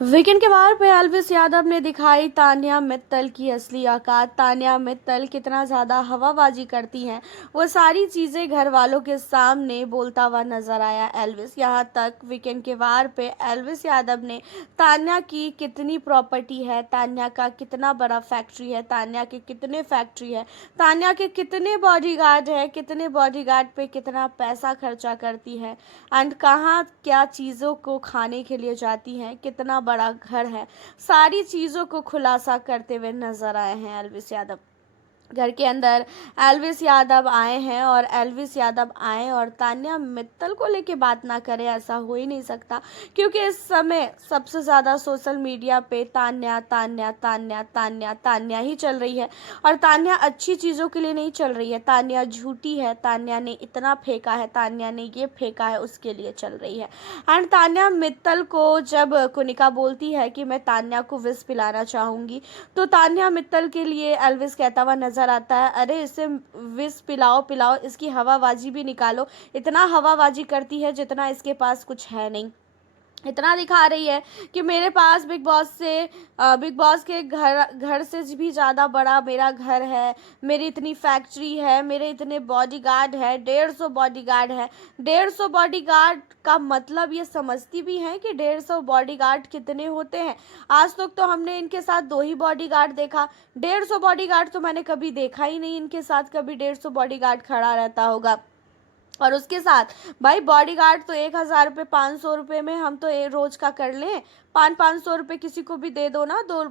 Weekend के वार पे Elvis Yadav ने दिखाई तान्या मित्तल की असली औकात। तान्या मित्तल कितना ज़्यादा हवाबाजी करती हैं, वो सारी चीज़ें घर वालों के सामने बोलता हुआ नजर आया एल्विस। यहाँ तक वीकेंड के वार पे एल्विस यादव ने तान्या की कितनी प्रॉपर्टी है, तान्या का कितना बड़ा फैक्ट्री है, तान्या के कितने फैक्ट्री है, तान्या के कितने बॉडीगार्ड है, कितने बॉडीगार्ड पे कितना पैसा खर्चा करती है एंड कहाँ क्या चीज़ों को खाने के लिए जाती हैं, कितना बड़ा घर है, सारी चीज़ों को खुलासा करते हुए नजर आए हैं एल्विस यादव। घर के अंदर एल्विस यादव आए हैं और एल्विस यादव आए और तान्या मित्तल को लेके बात ना करें, ऐसा हो ही नहीं सकता। क्योंकि इस समय सबसे ज़्यादा सोशल मीडिया पे तान्या तान्या तान्या तान्या तान्या ही चल रही है और तान्या अच्छी चीज़ों के लिए नहीं चल रही है। तान्या झूठी है, तान्या ने इतना फेंका है, तान्या ने ये फेंका है, उसके लिए चल रही है। एंड तान्या मित्तल को जब कुनिका बोलती है कि मैं तान्या को विष पिलाना चाहूँगी, तो तान्या मित्तल के लिए एल्विस कहता हुआ नजर आता है, अरे इसे विष पिलाओ पिलाओ, इसकी हवाबाजी भी निकालो। इतना हवाबाजी करती है जितना इसके पास कुछ है नहीं। इतना दिखा रही है कि मेरे पास बिग बॉस के घर से भी ज़्यादा बड़ा मेरा घर है, मेरी इतनी फैक्ट्री है, मेरे इतने बॉडीगार्ड है, 150 बॉडीगार्ड है। 150 बॉडीगार्ड का मतलब ये समझती भी हैं कि 150 बॉडीगार्ड कितने होते हैं। आज तक तो हमने इनके साथ 2 ही बॉडीगार्ड देखा, 150 बॉडीगार्ड तो मैंने कभी देखा ही नहीं। इनके साथ कभी 150 बॉडीगार्ड खड़ा रहता होगा। और उसके साथ भाई बॉडीगार्ड तो 1,000 रुपये 500 रुपये में हम तो रोज का कर लें। 500 रुपये किसी को भी दे दो ना, दो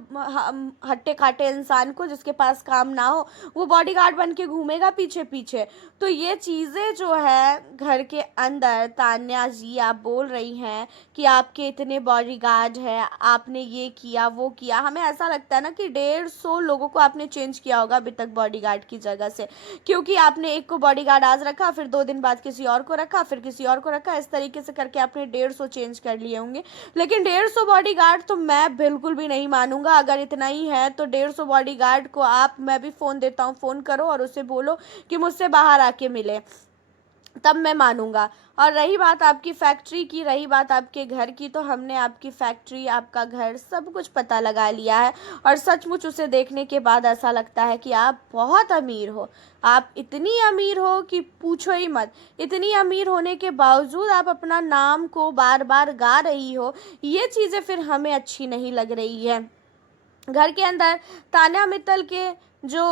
हट्टे खाटे इंसान को जिसके पास काम ना हो, वो बॉडीगार्ड बन के घूमेगा पीछे पीछे। तो ये चीज़ें जो है घर के अंदर, तान्या जी आप बोल रही हैं कि आपके इतने बॉडीगार्ड है, आपने ये किया वो किया। हमें ऐसा लगता है ना कि 150 लोगों को आपने चेंज किया होगा अभी तक बॉडीगार्ड की जगह से। क्योंकि आपने एक को बॉडीगार्ड आज रखा, फिर 2 दिन बाद किसी और को रखा, फिर किसी और को रखा, इस तरीके से करके आपने 150 चेंज कर लिए होंगे। लेकिन 150 बॉडीगार्ड तो मैं बिल्कुल भी नहीं मानूंगा। अगर इतना ही है तो 150 बॉडीगार्ड को आप, मैं भी फ़ोन देता हूँ, फ़ोन करो और उससे बोलो कि मुझसे बाहर आके मिले, तब मैं मानूंगा। और रही बात आपकी फैक्ट्री की, रही बात आपके घर की, तो हमने आपकी फैक्ट्री, आपका घर, सब कुछ पता लगा लिया है। और सचमुच उसे देखने के बाद ऐसा लगता है कि आप बहुत अमीर हो। आप इतनी अमीर हो कि पूछो ही मत। इतनी अमीर होने के बावजूद आप अपना नाम को बार बार गा रही हो, ये चीज़ें फिर हमें अच्छी नहीं लग रही है। घर के अंदर तान्या मित्तल के जो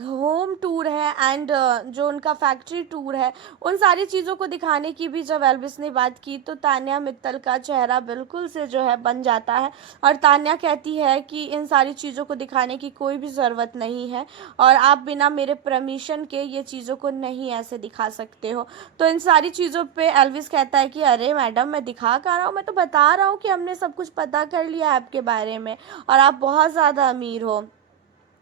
होम टूर है एंड जो उनका फैक्ट्री टूर है, उन सारी चीज़ों को दिखाने की भी जब एल्विस ने बात की, तो तान्या मित्तल का चेहरा बिल्कुल से जो है बन जाता है। और तान्या कहती है कि इन सारी चीज़ों को दिखाने की कोई भी ज़रूरत नहीं है और आप बिना मेरे परमिशन के ये चीज़ों को नहीं ऐसे दिखा सकते हो। तो इन सारी चीज़ों पे एल्विस कहता है कि अरे मैडम, मैं दिखा कर रहा हूँ, मैं तो बता रहा हूँ कि हमने सब कुछ पता कर लिया है आपके बारे में और आप बहुत ज़्यादा अमीर हो।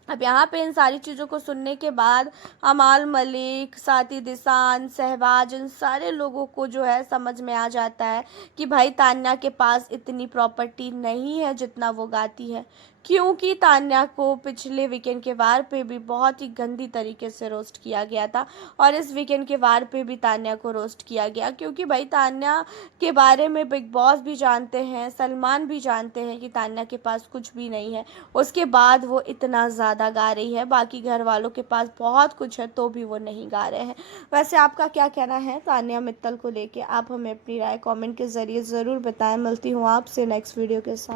अब यहाँ पे इन सारी चीज़ों को सुनने के बाद अमाल मलिक, साथी दिसान, सहवाज, इन सारे लोगों को जो है समझ में आ जाता है कि भाई तान्या के पास इतनी प्रॉपर्टी नहीं है जितना वो गाती है। क्योंकि तान्या को पिछले वीकेंड के वार पे भी बहुत ही गंदी तरीके से रोस्ट किया गया था और इस वीकेंड के वार पे भी तान्या को रोस्ट किया गया। क्योंकि भाई तान्या के बारे में बिग बॉस भी जानते हैं, सलमान भी जानते हैं कि तान्या के पास कुछ भी नहीं है। उसके बाद वो इतना ज़्यादा गा रही है, बाकी घर वालों के पास बहुत कुछ है तो भी वो नहीं गा रहे हैं। वैसे आपका क्या कहना है तान्या मित्तल को लेके? आप हमें अपनी राय कमेंट के ज़रिए ज़रूर बताएं। मिलती हूँ आपसे नेक्स्ट वीडियो के साथ।